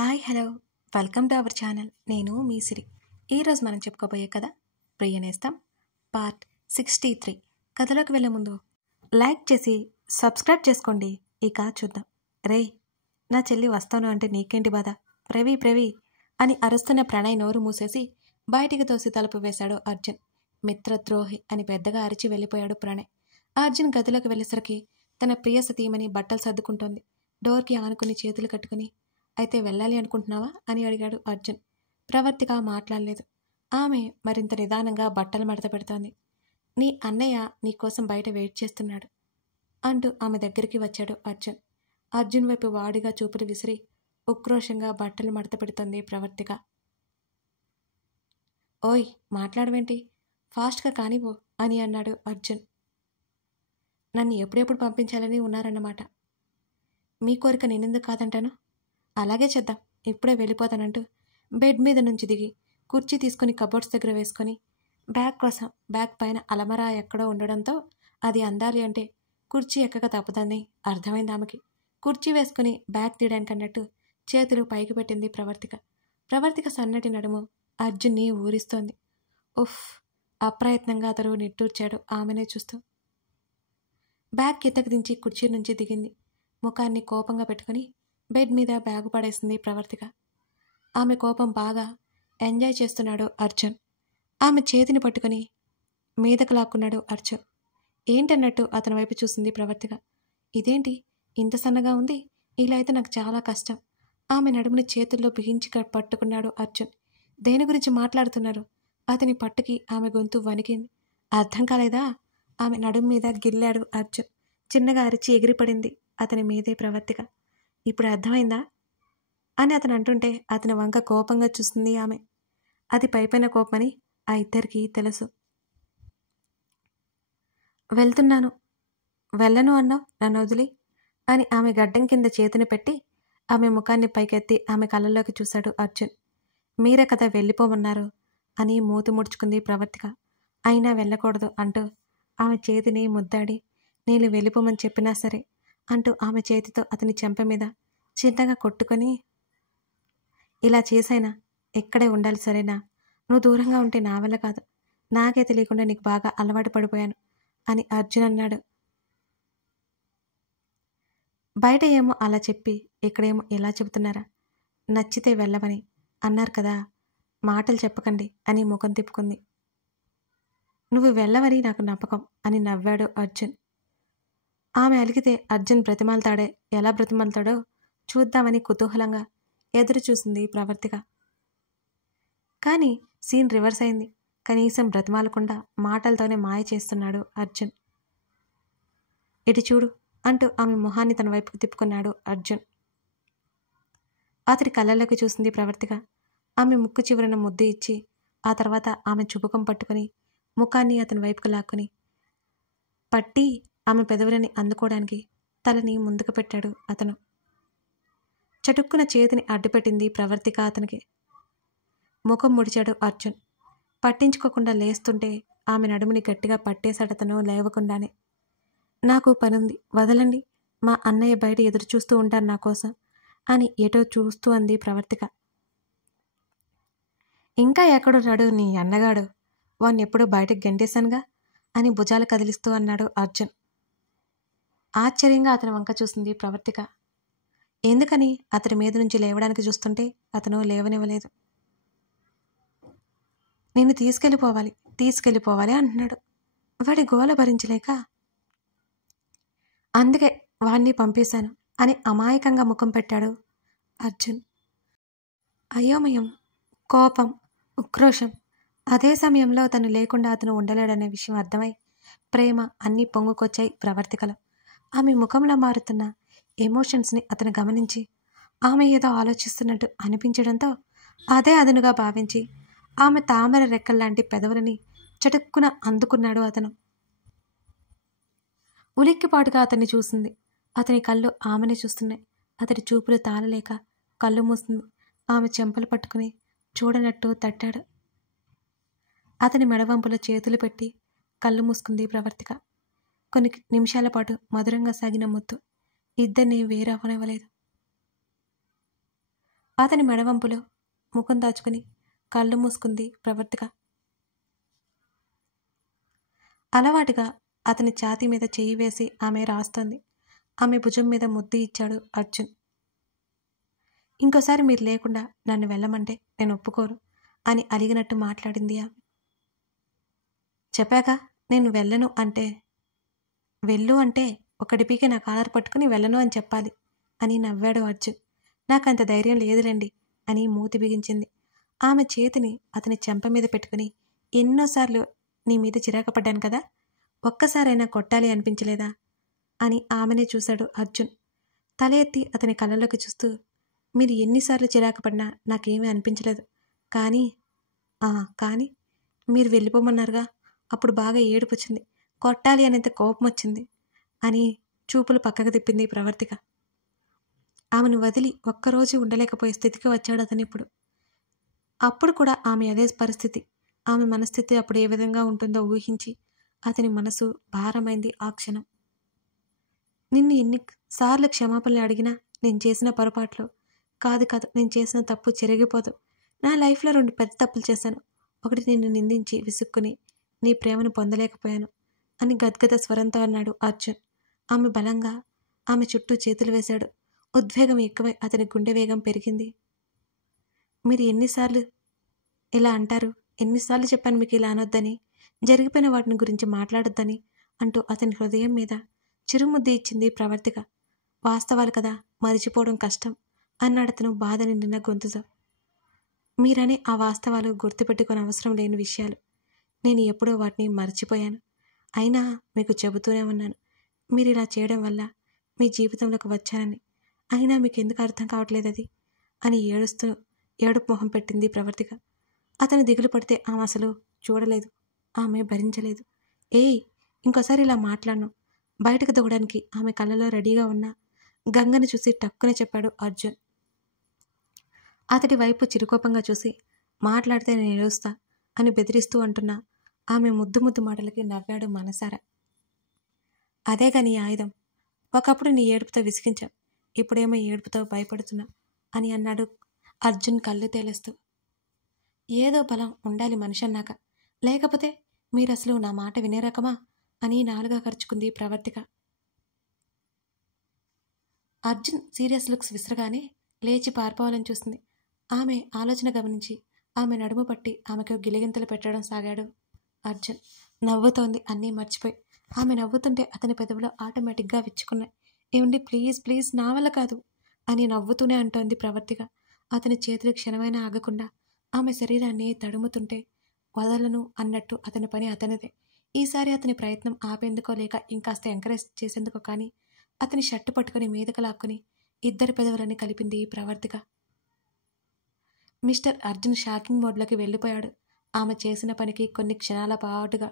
Hi hello welcome to our channel. నేను మీ సిరి. ఈరోజు మనం చెప్పుకోబోయే కథ ప్రియనేస్తం పార్ట్ 63. కథలోకి వెళ్ళే ముందు లైక్ చేసి సబ్స్క్రైబ్ చేసుకోండి. ఇక చూద్దాం. రే, నా చెల్లి వస్తాను అంటే నీకేంటి బాధ? ప్రవీ అని అరుస్తున్న ప్రణయ్ నోరు మూసేసి బయటికి తోసి తలుపు వేశాడు అర్జున్. మిత్రద్రోహి అని పెద్దగా అరిచి వెళ్ళిపోయాడు ప్రణయ్. అర్జున్ గదిలోకి వెళ్ళేసరికి తన ప్రియ సతీమణి బట్టలు సర్దుకుంటోంది. డోర్కి ఆనుకుని చేతులు కట్టుకుని, అయితే వెళ్ళాలి అనుకుంటున్నావా అని అడిగాడు అర్జున్. ప్రవర్తిగా మాట్లాడలేదు. ఆమె మరింత నిదానంగా బట్టలు మడత పెడుతోంది. నీ అన్నయ్య నీకోసం బయట వెయిట్ చేస్తున్నాడు అంటూ ఆమె దగ్గరికి వచ్చాడు అర్జున్. అర్జున్ వైపు వాడిగా చూపులు విసిరి ఉక్రోషంగా బట్టలు మడత పెడుతోంది ప్రవర్తిగా. ఓయ్, మాట్లాడవేంటి? ఫాస్ట్గా కానివ్వు అని అన్నాడు అర్జున్. నన్ను ఎప్పుడెప్పుడు పంపించాలని ఉన్నారన్నమాట. మీ కోరిక నేనెందుకు కాదంటాను? అలాగే చేద్దాం, ఇప్పుడే వెళ్ళిపోతానంటూ బెడ్ మీద నుంచి దిగి కుర్చీ తీసుకుని కబోర్డ్స్ దగ్గర వేసుకొని బ్యాగ్ కోసం బ్యాగ్ పైన అలమరా ఎక్కడో ఉండడంతో అది అందాలి అంటే కుర్చీ ఎక్కక తప్పదని అర్థమైంది ఆమెకి. కుర్చీ వేసుకుని బ్యాగ్ తీయడానికి అన్నట్టు చేతులు పైకి పెట్టింది ప్రవర్తిక సన్నటి నడుము అర్జున్ని ఊరిస్తోంది. ఉఫ్! అప్రయత్నంగా అతడు నిట్టూర్చాడు ఆమెనే చూస్తూ. బ్యాగ్ కిందకి దించి కుర్చీ నుంచి దిగింది. ముఖాన్ని కోపంగా పెట్టుకుని బెడ్ మీద బ్యాగు పడేసింది ప్రవర్తిక. ఆమె కోపం బాగా ఎంజాయ్ చేస్తున్నాడు అర్జున్. ఆమె చేతిని పట్టుకుని మీదకు లాక్కున్నాడు అర్జున్. ఏంటన్నట్టు అతని వైపు చూసింది ప్రవర్తిక. ఇదేంటి ఇంత సన్నగా ఉంది? ఇలా అయితే నాకు చాలా కష్టం. ఆమె నడుముని చేతుల్లో బిగించి పట్టుకున్నాడు అర్జున్. దేని గురించి మాట్లాడుతున్నారు? అతని పట్టుకి ఆమె గొంతు వణికింది. అర్థం కాలేదా? ఆమె నడుము మీద గిల్లాడు అర్జున్. చిన్నగా అరిచి ఎగిరిపడింది అతని మీదే ప్రవర్తిక. ఇప్పుడు అర్థమైందా అని అతను అంటుంటే అతని వంక కోపంగా చూస్తుంది ఆమె. అది పైపైన కోపమని ఆ ఇద్దరికీ తెలుసు. వెళ్తున్నాను. వెళ్ళను అన్నావు నన్ను వదిలి అని ఆమె గడ్డం కింద చేతిని పెట్టి ఆమె ముఖాన్ని పైకెత్తి ఆమె కళ్ళల్లోకి చూశాడు అర్జున్. మీరే కదా వెళ్ళిపోమన్నారు అని మూతి ముడుచుకుంది ప్రవర్తిక. అయినా వెళ్ళకూడదు అంటూ ఆమె చేతిని ముద్దాడి నేను వెళ్ళిపోమని చెప్పినా సరే అంటూ ఆమె చేతితో అతని చెంప మీద చిన్నగా కొట్టుకొని, ఇలా చేసైనా ఎక్కడే ఉండాలి సరేనా? నువ్వు దూరంగా ఉంటే నా వల్ల కాదు. నాకే తెలియకుండా నీకు బాగా అలవాటు పడిపోయాను అని అర్జున్ అన్నాడు. బయట ఏమో అలా చెప్పి ఇక్కడేమో ఇలా చెబుతున్నారా? నచ్చితే వెళ్ళమని అన్నారు కదా, మాటలు చెప్పకండి అని ముఖం తిప్పుకుంది. నువ్వు వెళ్ళవని నాకు నమ్మకం అని నవ్వాడు అర్జున్. ఆమె అలిగితే అర్జున్ బ్రతిమాలతాడే, ఎలా బ్రతిమాలతాడో చూద్దామని కుతూహలంగా ఎదురు చూసింది ప్రవర్తిక. కానీ సీన్ రివర్స్ అయింది. కనీసం బ్రతిమాలకుండా మాటలతోనే మాయ చేస్తున్నాడు అర్జున్. ఇటు చూడు అంటూ ఆమె మొహాన్ని తన వైపుకు తిప్పుకున్నాడు అర్జున్. అతడి కళ్ళల్లోకి చూసింది ప్రవర్తిక. ఆమె ముక్కు చివరన ముద్దు ఇచ్చి ఆ తర్వాత ఆమె చుబుకం పట్టుకుని ముఖాన్ని అతని వైపుకు లాక్కుని పట్టి ఆమె పెదవులని అందుకోవడానికి తలని ముందుకు పెట్టాడు అతను. చటుక్కున చేతిని అడ్డుపెట్టింది ప్రవర్తిక అతనికి. ముఖం ముడిచాడు అర్జున్. పట్టించుకోకుండా లేస్తుంటే ఆమె నడుముని గట్టిగా పట్టేశాడతను లేవకుండానే. నాకు పనుంది, వదలండి, మా అన్నయ్య బయట ఎదురు చూస్తూ ఉంటారు నా కోసం అని ఎటో చూస్తూ అంది ప్రవర్తిక. ఇంకా ఎక్కడున్నాడు నీ అన్నగాడు? వాణ్ణెప్పుడూ బయటకు గెంటేశానుగా అని భుజాలు కదిలిస్తూ అన్నాడు అర్జున్. ఆశ్చర్యంగా అతని వంక చూసింది ప్రవర్తిక. ఎందుకని అతని మీద నుంచి లేవడానికి చూస్తుంటే అతను లేవనివ్వలేదు. నిన్ను తీసుకెళ్ళిపోవాలి అంటున్నాడు. వాడి గోల భరించలేక అందుకే వాణ్ణి పంపేశాను అని అమాయకంగా ముఖం పెట్టాడు అర్జున్. అయోమయం, కోపం, ఉక్రోషం. అదే సమయంలో తను లేకుండా అతను ఉండలేడనే విషయం అర్థమై ప్రేమ అన్నీ పొంగుకొచ్చాయి ప్రవర్తికలో. ఆమె ముఖంలో మారుతున్న ఎమోషన్స్ని అతను గమనించి ఆమె ఏదో ఆలోచిస్తున్నట్టు అనిపించడంతో అదే అదనుగా భావించి ఆమె తామర రెక్కల్లాంటి పెదవులని చటుక్కున అందుకున్నాడు అతను. ఉలిక్కిపాటుగా అతన్ని చూసింది. అతని కళ్ళు ఆమెనే చూస్తున్నాయి. అతడి చూపులు తాళలేక కళ్ళు మూసింది. ఆమె చెంపలు పట్టుకుని చూడనట్టు తట్టాడు. అతని మెడవంపులో చేతులు పెట్టి కళ్ళు మూసుకుంది ప్రవర్తిక. కొన్ని నిమిషాల పాటు మధురంగా సాగిన ముద్దు ఇద్దరిని వేరవనివ్వలేదు. అతని మెడవంపులో ముఖం దాచుకుని కళ్ళు మూసుకుంది ప్రవర్తిక. అలవాటుగా అతని ఛాతీ మీద చెయ్యి వేసి ఆమె రాస్తోంది. ఆమె భుజం మీద ముద్దు ఇచ్చాడు అర్జున్. ఇంకోసారి మీరు లేకుండా నన్ను వెళ్ళమంటే నేను ఒప్పుకోను అని అలిగినట్టు మాట్లాడింది ఆమె. చెప్పాక నేను వెళ్ళను అంటే వెళ్ళు అంటే ఒకటి పీకి నా కాలర్ పట్టుకుని వెళ్ళను అని చెప్పాలి అని నవ్వాడు అర్జున్. నాకంత ధైర్యం లేదులేండి అని మూతి బిగించింది. ఆమె చేతిని అతని చెంప మీద పెట్టుకుని ఎన్నోసార్లు నీ మీద చిరాకు పడ్డాను కదా, ఒక్కసారైనా కొట్టాలి అనిపించలేదా అని ఆమెనే చూశాడు అర్జున్. తల ఎత్తి అతని కళ్ళలోకి చూస్తూ, మీరు ఎన్నిసార్లు చిరాకు పడినా నాకేమీ అనిపించలేదు, కానీ కానీ మీరు వెళ్ళిపోమన్నారుగా, అప్పుడు బాగా ఏడుపు వచ్చింది, కొట్టాలి అనేంత కోపం వచ్చింది అని చూపులు పక్కకు తిప్పింది ప్రవర్తిక. ఆమెను వదిలి ఒక్కరోజు ఉండలేకపోయే స్థితికి వచ్చాడు అతను ఇప్పుడు. అప్పుడు కూడా ఆమె అదే పరిస్థితి. ఆమె మనస్థితి అప్పుడు ఏ విధంగా ఉంటుందో ఊహించి అతని మనసు భారమైంది ఆ క్షణం. నిన్ను ఎన్నిసార్లు క్షమాపణలు అడిగినా నేను చేసిన పొరపాట్లు కాదు నేను చేసిన తప్పు చెరిగిపోదు. నా లైఫ్లో 2 పెద్ద తప్పులు చేశాను. ఒకటి నిన్ను నిందించి విసుక్కుని నీ ప్రేమను పొందలేకపోయాను అని గద్గద స్వరంతో అన్నాడు అర్జున్. ఆమె బలంగా ఆమె చుట్టూ చేతులు వేశాడు. ఉద్వేగం ఎక్కువై అతని గుండె వేగం పెరిగింది. మీరు ఎన్నిసార్లు ఇలా అంటారు, ఎన్నిసార్లు చెప్పాను మీకు ఇలా అనొద్దని, జరిగిపోయిన వాటిని గురించి మాట్లాడొద్దని అంటూ అతని హృదయం మీద చిరుముద్ది ఇచ్చింది ప్రవర్తిక. వాస్తవాలు కదా, మరిచిపోవడం కష్టం అన్నాడు అతను బాధ నిండిన గొంతుతో. మీరనే ఆ వాస్తవాలు గుర్తుపెట్టుకుని అవసరం లేని విషయాలు. నేను ఎప్పుడో వాటిని మర్చిపోయాను. అయినా మీకు చెబుతూనే ఉన్నాను, మీరు ఇలా చేయడం వల్ల మీ జీవితంలోకి వచ్చానని. అయినా మీకు ఎందుకు అర్థం కావట్లేదు అది అని ఏడుస్తూ ఏడుపు మొహం పెట్టింది ప్రవర్తిక. అతను దిగులు పడితే ఆమె అసలు చూడలేదు, ఆమె భరించలేదు. ఇంకోసారి ఇలా మాట్లాడను బయటకు దిగడానికి ఆమె కళ్ళలో రెడీగా ఉన్న గంగని చూసి టక్కున చెప్పాడు అర్జున్. అతడి వైపు చిరుకోపంగా చూసి, మాట్లాడితే నేను ఏడుస్తా అని బెదిరిస్తూ అంటున్నా ఆమె ముద్దు ముద్దు మాటలకి నవ్వాడు మనసారా. అదేగా నీ ఆయుధం, ఒకప్పుడు నీ ఏడుపుతో విసిగించావు, ఇప్పుడేమో ఏడుపుతో భయపడుతున్నా అని అన్నాడు అర్జున్ కళ్ళు తేలేస్తూ. ఏదో బలం ఉండాలి మనిషి అన్నాక, లేకపోతే మీరసలు నా మాట వినే రకమా అని నాలుగా ఖర్చుకుంది ప్రవర్తిక. అర్జున్ సీరియస్ లుక్స్ విసరగానే లేచి పారిపోవాలని చూస్తుంది. ఆమె ఆలోచన గమనించి ఆమె నడుము పట్టి ఆమెకు గిలిగింతలు పెట్టడం సాగాడు అర్జున్. నవ్వుతోంది అన్నీ మర్చిపోయి. ఆమె నవ్వుతుంటే అతని పెదవులో ఆటోమేటిక్గా విచ్చుకున్నాయి. ఏమండి ప్లీజ్ ప్లీజ్ నా వల్ల కాదు అని నవ్వుతూనే అంటోంది ప్రవర్తిక. అతని చేతులు క్షణమైనా ఆగకుండా ఆమె శరీరాన్ని తడుముతుంటే వదలను అన్నట్టు అతని పని అతనిదే. ఈసారి అతని ప్రయత్నం ఆపేందుకో లేక ఇంకాస్త ఎంకరేజ్ చేసేందుకో కానీ అతని షర్టు పట్టుకుని మీదకు లాక్కుని ఇద్దరి పెదవులని కలిపింది ప్రవర్తిక. మిస్టర్ అర్జున్ షాకింగ్ మోడ్లోకి వెళ్ళిపోయాడు. ఆమె చేసిన పనికి కొన్ని క్షణాల పాటుగా.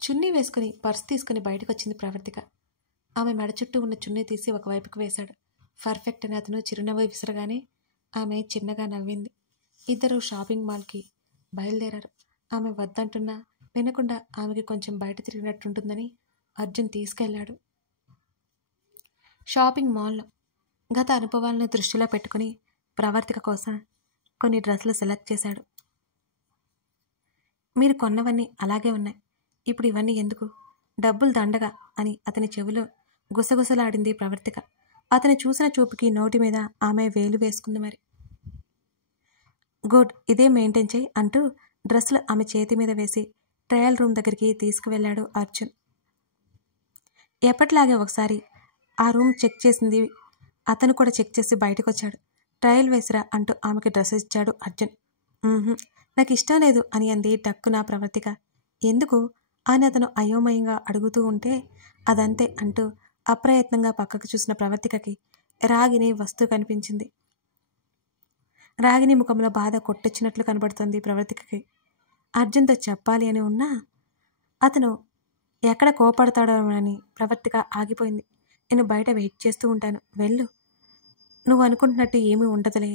చున్నీ వేసుకుని పర్స్ తీసుకుని బయటకు వచ్చింది ప్రవర్తిక. ఆమె మెడ చుట్టూ ఉన్న చున్నీ తీసి ఒకవైపుకు వేశాడు. పర్ఫెక్ట్ అని అతను చిరునవ్వు విసరగానే ఆమె చిన్నగా నవ్వింది. ఇద్దరు షాపింగ్ మాల్కి బయలుదేరారు. ఆమె వద్దంటున్నా వినకుండా ఆమెకి కొంచెం బయట తిరిగినట్టుంటుందని అర్జున్ తీసుకెళ్లాడు. షాపింగ్ మాల్లో గత అనుభవాలను దృష్టిలో పెట్టుకుని ప్రవర్తిక కోసం కొన్ని డ్రెస్సులు సెలెక్ట్ చేశాడు. మీరు కొన్నవన్నీ అలాగే ఉన్నాయి, ఇప్పుడు ఇవన్నీ ఎందుకు, డబ్బులు దండగా అని అతని చెవిలో గుసగుసలాడింది ప్రవర్తిక. అతను చూసిన చూపుకి నోటి మీద ఆమె వేలు వేసుకుంది. మరి గుడ్, ఇదే మెయింటైన్ చేయి అంటూ డ్రెస్సులు ఆమె చేతి మీద వేసి ట్రయల్ రూమ్ దగ్గరికి తీసుకువెళ్ళాడు అర్జున్. ఎప్పటిలాగే ఒకసారి ఆ రూమ్ చెక్ చేసింది అతను కూడా చెక్ చేసి బయటకు వచ్చాడు. ట్రయల్ వేసిరా అంటూ ఆమెకి డ్రెస్ ఇచ్చాడు అర్జున్. నాకు ఇష్టం లేదు అని అంది టక్కున ప్రవర్తిక. ఎందుకు అని అతను అయోమయంగా అడుగుతూ ఉంటే అదంతే అంటూ అప్రయత్నంగా పక్కకు చూసిన ప్రవర్తికకి రాగిని వస్తూ కనిపించింది. రాగిని ముఖంలో బాధ కొట్టొచ్చినట్లు కనబడుతుంది ప్రవర్తికకి. అర్జున్తో చెప్పాలి అని ఉన్నా అతను ఎక్కడ కోపడతాడో అని ప్రవర్తిక ఆగిపోయింది. నేను బయట వెయిట్ చేస్తూ ఉంటాను, వెళ్ళు, నువ్వు అనుకుంటున్నట్టు ఏమీ ఉండదులే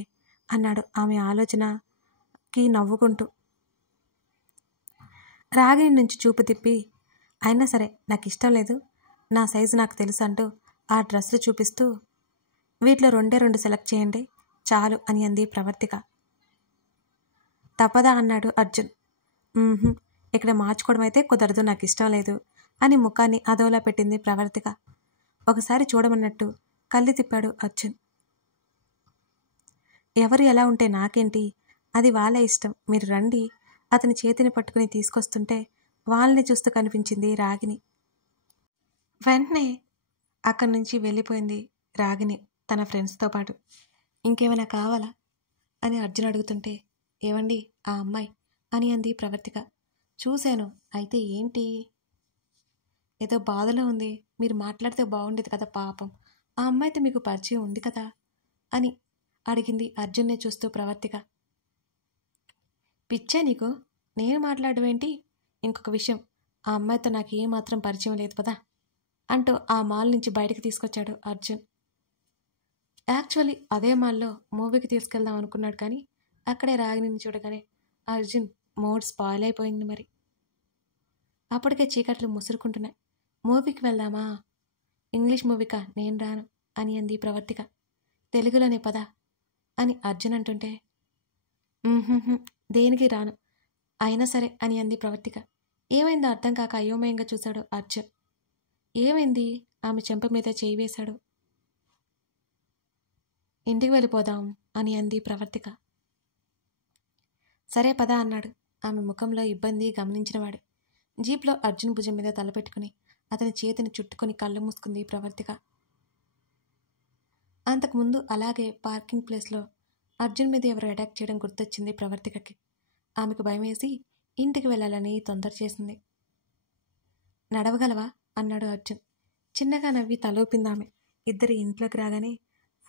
అన్నాడు ఆమె ఆలోచనకి నవ్వుకుంటూ. రాగిని నుంచి చూపు తిప్పి, అయినా సరే నాకు ఇష్టం లేదు, నా సైజు నాకు తెలుసు అంటూ ఆ డ్రెస్సులు చూపిస్తూ వీటిలో 2 సెలెక్ట్ చేయండి చాలు అని అంది ప్రవర్తిక. తప్పదా అన్నాడు అర్జున్. ఇక్కడ మార్చుకోవడం అయితే కుదరదు, నాకు ఇష్టం లేదు అని ముఖాన్ని అదోలా పెట్టింది ప్రవర్తిక. ఒకసారి చూడమన్నట్టు కళ్ళు తిప్పాడు అర్జున్. ఎవరు ఎలా ఉంటే నాకేంటి, అది వాళ్ళ ఇష్టం, మీరు రండి. అతని చేతిని పట్టుకుని తీసుకొస్తుంటే వాళ్ళని చూస్తూ కనిపించింది రాగిని. వెంటనే అక్కడి నుంచి వెళ్ళిపోయింది రాగిని తన ఫ్రెండ్స్తో పాటు. ఇంకేమైనా కావాలా అని అర్జున్ అడుగుతుంటే, ఏవండి ఆ అమ్మాయి అని అంది ప్రవర్తిక. చూశాను, అయితే ఏంటి? ఏదో బాధలో ఉంది, మీరు మాట్లాడితే బాగుండేది కదా పాపం, ఆ అమ్మాయితో మీకు పరిచయం ఉంది కదా అని అడిగింది అర్జున్నే చూస్తూ ప్రవర్తిక. పిచ్చా నీకు, నేను మాట్లాడడం ఏంటి? ఇంకొక విషయం, ఆ అమ్మాయితో నాకు ఏమాత్రం పరిచయం లేదు కదా అంటూ ఆ మాల్ నుంచి బయటకు తీసుకొచ్చాడు అర్జున్. యాక్చువల్లీ అదే మాల్లో మూవీకి తీసుకెళ్దాం అనుకున్నాడు, కానీ అక్కడే రాగిని చూడగానే అర్జున్ మూడ్ స్పాయిల్ అయిపోయింది. మరి అప్పటికే చీకట్లు ముసురుకుంటున్నాయి. మూవీకి వెళ్దామా? ఇంగ్లీష్ మూవీకా? నేను రాను అని అంది ప్రవర్తిక. తెలుగులోనే పదా అని అర్జున్ అంటుంటే, దేనికి రాను, అయినా సరే అని అంది ప్రవర్తిక. ఏమైందో అర్థం కాక అయోమయంగా చూశాడు అర్జున్. ఏమైంది? ఆమె చెంప మీద చేయి వేశాడు. ఇంటికి వెళ్ళిపోదాం అని అంది ప్రవర్తిక. సరే పదా అన్నాడు ఆమె ముఖంలో ఇబ్బంది గమనించినవాడు. జీప్లో అర్జున్ భుజం మీద తలపెట్టుకుని అతని చేతిని చుట్టుకొని కళ్ళు మూసుకుంది ప్రవర్తిక. అంతకుముందు అలాగే పార్కింగ్ ప్లేస్లో అర్జున్ మీద ఎవరో అటాక్ చేయడం గుర్తొచ్చింది ప్రవర్తికకి. ఆమెకు భయం వేసి ఇంటికి వెళ్ళాలని తొందర చేసింది. నడవగలవా అన్నాడు అర్జున్. చిన్నగా నవ్వి తలూపిందామె. ఇద్దరు ఇంట్లోకి రాగానే,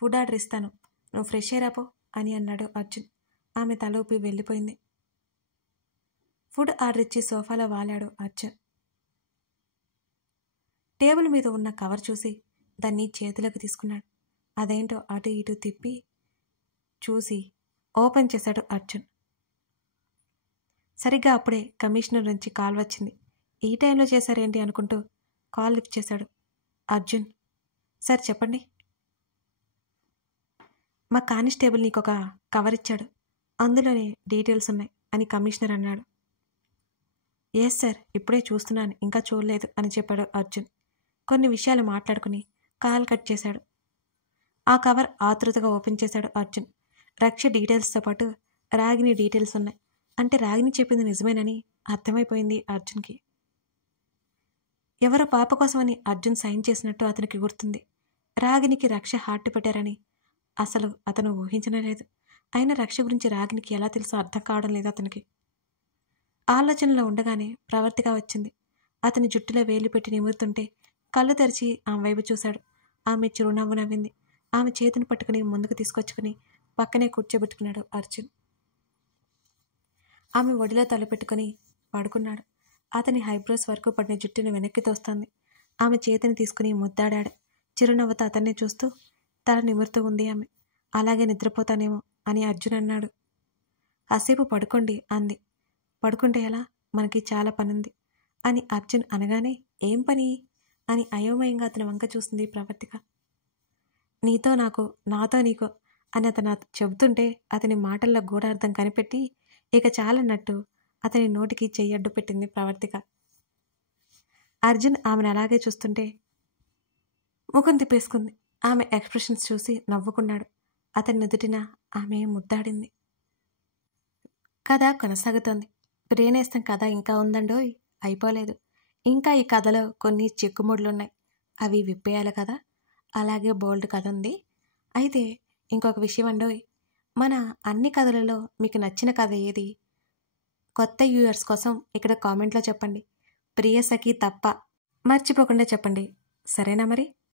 ఫుడ్ ఆర్డర్ ఇస్తాను, నువ్వు ఫ్రెష్ అయ్యాపో అని అన్నాడు అర్జున్. ఆమె తలూపి వెళ్ళిపోయింది. ఫుడ్ ఆర్డర్ ఇచ్చి సోఫాలో వాలాడు అర్జున్. టేబుల్ మీద ఉన్న కవర్ చూసి దాన్ని చేతిలోకి తీసుకున్నాడు. అదేంటో అటు ఇటు తిప్పి చూసి ఓపెన్ చేశాడు అర్జున్. సరిగ్గా అప్పుడే కమిషనర్ నుంచి కాల్ వచ్చింది. ఈ టైంలో చేశారేంటి అనుకుంటూ కాల్ లిఫ్ట్ చేశాడు అర్జున్. సార్ చెప్పండి. మా కానిస్టేబుల్ నీకొక కవర్ ఇచ్చాడు, అందులోనే డీటెయిల్స్ ఉన్నాయి అని కమిషనర్ అన్నాడు. ఎస్ సార్, ఇప్పుడే చూస్తున్నాను, ఇంకా చూడలేదు అని చెప్పాడు అర్జున్. కొన్ని విషయాలు మాట్లాడుకుని కాల్ కట్ చేశాడు. ఆ కవర్ ఆతృతగా ఓపెన్ చేశాడు అర్జున్. రక్ష డీటెయిల్స్తో పాటు రాగిని డీటెయిల్స్ ఉన్నాయి. అంటే రాగిని చెప్పింది నిజమేనని అర్థమైపోయింది అర్జున్కి. ఎవరో పాప కోసమని అర్జున్ సైన్ చేసినట్టు అతనికి గుర్తుంది. రాగినికి రక్ష హార్ట్ పెట్టారని అసలు అతను ఊహించలేదు. అయినా రక్ష గురించి రాగినికి ఎలా తెలుసో అర్థం కావడం లేదు అతనికి. ఆలోచనలో ఉండగానే ప్రవర్తిక వచ్చింది. అతని జుట్టులో వేలు పెట్టి నిమురుతుంటే కళ్ళు తెరిచి ఆమె వైపు చూశాడు. ఆమె చిరునవ్వు నవ్వింది. ఆమె చేతిని పట్టుకుని ముందుకు తీసుకొచ్చుకుని పక్కనే కూర్చోబెట్టుకున్నాడు అర్జున్. ఆమె ఒడిలో తలపెట్టుకుని పడుకున్నాడు. అతని హైబ్రోస్ వరకు పడిన జుట్టును వెనక్కి తోస్తోంది. ఆమె చేతిని తీసుకుని ముద్దాడాడు. చిరునవ్వుతో అతన్నే చూస్తూ తల నిమురుతూ ఉంది ఆమె. అలాగే నిద్రపోతానేమో అని అర్జున్ అన్నాడు. కాసేపు పడుకోండి అంది. పడుకుంటే ఎలా, మనకి చాలా పనుంది అని అర్జున్ అనగానే, ఏం పని అని అయోమయంగా అతని వంక చూసింది ప్రవర్తిక. నీతో నాకు, నాతో నీకో అని అతను చెబుతుంటే అతని మాటల్లో గూఢార్థం కనిపెట్టి ఇక చాలన్నట్టు అతని నోటికి చెయ్యడ్డు పెట్టింది ప్రవర్తిక. అర్జున్ ఆమెను అలాగే చూస్తుంటే ముఖం తిప్పేసుకుంది. ఆమె ఎక్స్ప్రెషన్స్ చూసి నవ్వుకున్నాడు. అతని నుదుటిన ఆమె ముద్దాడింది. కథ కొనసాగుతోంది. బ్రేనేస్తం కథ ఇంకా ఉందండోయ్, అయిపోలేదు. ఇంకా ఈ కథలో కొన్ని చిక్కుముడులున్నాయి, అవి విప్పేయాలి కదా. అలాగే బోల్డ్ కథ ఉంది. అయితే ఇంకొక విషయం అండోయ్, మన అన్ని కథలలో మీకు నచ్చిన కథ ఏది? కొత్త వ్యూయర్స్ కోసం ఇక్కడ కామెంట్లో చెప్పండి. ప్రియసఖి తప్ప మర్చిపోకుండా చెప్పండి, సరేనా మరి?